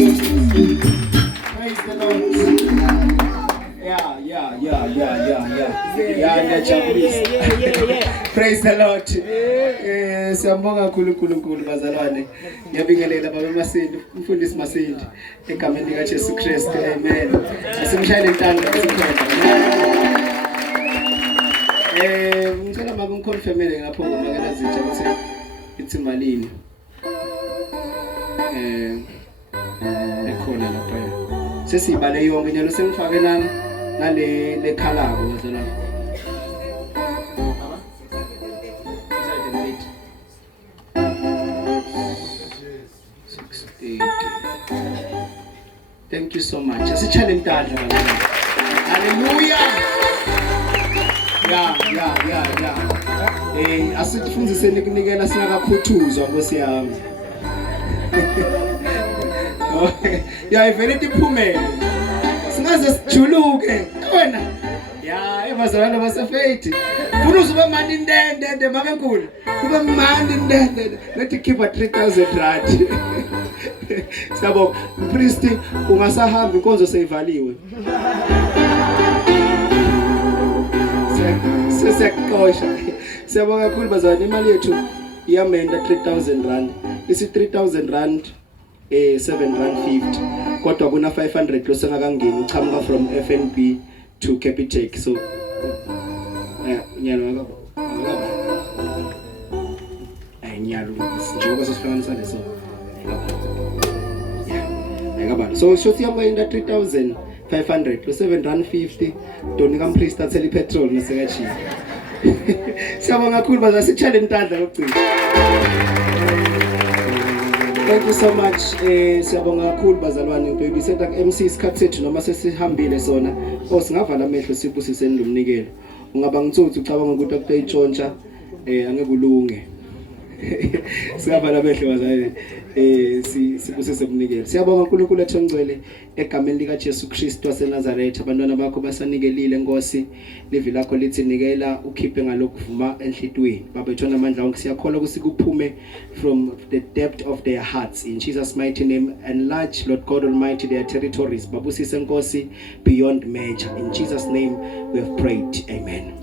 Praise the Lord. Praise the Lord. Siyambonga kakhulu bazalwane. Ngiyabingelela baba Masindi, umfundisi Masindi egameni lika Jesu Kristu. Amen. Asimshayele intando esikhona. Ngicela mama ungiconfirmele ngapho ngomakela zitsha ukuthi ithi malini. Ekhona lapha. Sesibale yonke njalo sengifake nale lekhalako bazalwane. Thank you so much. Asichale intandla. Hallelujah. Yeah. Asifundiseni kunikela singakakhuthuzwa Nkosi yami. Yeah, ivele iphumele. Singaze sijuluke. Wena. Yeah, ebazalwane basefaith. Funa uzoba mani ndende makenkulu. Kube mani ndende. Let's keep a 3,000 rand. Sabo, priest ungasahamba inkonzo seyivaliwe. Sesiyakosha. Siyabonga kakhulu bazalwane imali yethu iyamenda 3,000 rand. Isi 3,000 rand 7 rand 50. Kodwa kuna 500 lo sengakangeni uchamuka from FNB to Capitec. So nyalo ngakho. Nyalo njengoba sosihlanganisa leso. So shothi yami yenda 3,500 lo 7 rand 50 doni kampriest athela ipetrol nesekachi. Siyabonga kakhulu baza sichale intandla lokugcina. Thank you so much. Siyabonga kakhulu bazalwane baby senta MC isikhathi sethu noma sesihambile sona. Singavala amehlo sibusiseni lo mnikelo. Ungaba ngitsotsi ucabanga ukuthi akutayitshontsha angeke ulunge. Singavala amehlo bazalwane. Sibusise umnikelo. Siyabonga uNkulunkulu ethongcwele egameni lika Jesu Kristu waseNazaretha. Abantwana bakho basanikelile Nkosi. Livi lakho lithi nikela ukhiphe ngalokuvuma enhlitweni. Baba ethona amandla wonke siyakholwa ukuthi kuphume from the depth of their hearts in Jesus mighty name. Enlarge Lord God Almighty their territories. Babusise Nkosi beyond measure. In Jesus name we have prayed. Amen.